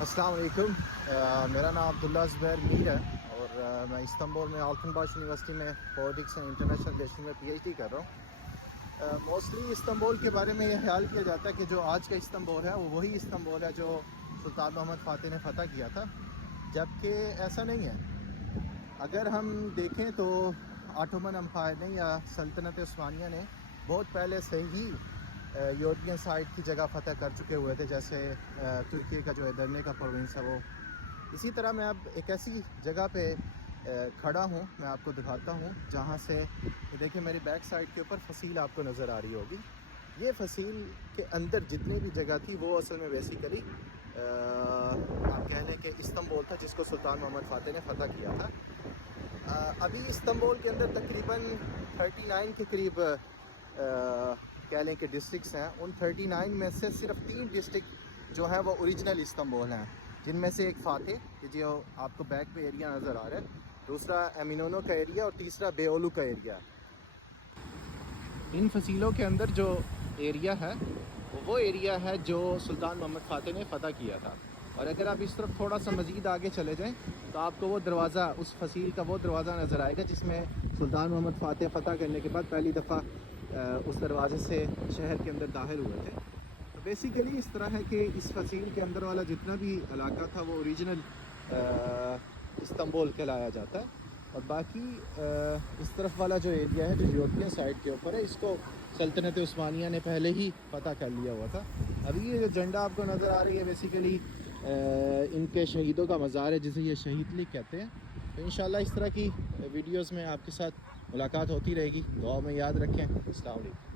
السلام علیکم، میرا نام عبداللہ زبیر میر ہے اور میں استنبول میں آلتن باش یونیورسٹی میں پولیٹکس اینڈ انٹرنیشنل ریلیشن میں پی ایچ ڈی کر رہا ہوں۔ موسٹلی استنبول کے بارے میں یہ خیال کیا جاتا ہے کہ جو آج کا استنبول ہے وہ وہی استنبول ہے جو سلطان محمد فاتح نے فتح کیا تھا، جبکہ ایسا نہیں ہے۔ اگر ہم دیکھیں تو آٹومن امپائر نے یا سلطنت عثمانیہ نے بہت پہلے سے ہی یورپین سائڈ کی جگہ فتح کر چکے ہوئے تھے، جیسے ترکی کا جو ایدرنے کا پروونس ہے وہ۔ اسی طرح میں اب ایک ایسی جگہ پہ کھڑا ہوں، میں آپ کو دکھاتا ہوں، جہاں سے دیکھیں میری بیک سائڈ کے اوپر فصیل آپ کو نظر آ رہی ہوگی۔ یہ فصیل کے اندر جتنی بھی جگہ تھی وہ اصل میں بیسیکلی آپ کہہ لیں کہ استنبول تھا، جس کو سلطان محمد فاتح نے فتح کیا تھا۔ ابھی استنبول کے اندر تقریباً 39 کے قریب کہہ لیں کہ ڈسٹرکٹس ہیں۔ ان 39 میں سے صرف 3 ڈسٹرکٹ جو ہے وہ اوریجنل استنبول ہیں، جن میں سے ایک فاتح کہ جو آپ کو بیک پہ ایریا نظر آ رہا ہے، دوسرا ایمینونو کا ایریا اور تیسرا بیولو کا ایریا۔ ان فصیلوں کے اندر جو ایریا ہے وہ ایریا ہے جو سلطان محمد فاتح نے فتح کیا تھا۔ اور اگر آپ اس طرف تھوڑا سا مزید آگے چلے جائیں تو آپ کو وہ دروازہ، اس فصیل کا وہ دروازہ نظر آئے گا جس میں سلطان محمد فاتح فتح کرنے کے بعد پہلی دفعہ اس دروازے سے شہر کے اندر داخل ہوئے تھے۔ تو بیسیکلی اس طرح ہے کہ اس فصیل کے اندر والا جتنا بھی علاقہ تھا وہ اوریجنل استنبول کہلایا جاتا ہے، اور باقی اس طرف والا جو ایریا ہے جو یورپین سائڈ کے اوپر ہے، اس کو سلطنت عثمانیہ نے پہلے ہی فتح کر لیا ہوا تھا۔ ابھی یہ جو جھنڈا آپ کو نظر آ رہی ہے بیسیکلی ان کے شہیدوں کا مزار ہے، جسے یہ شہید لیگ کہتے ہیں۔ تو انشاءاللہ اس طرح کی ویڈیوز میں آپ کے ساتھ ملاقات ہوتی رہے گی۔ دعا میں یاد رکھیں۔ السلام علیکم۔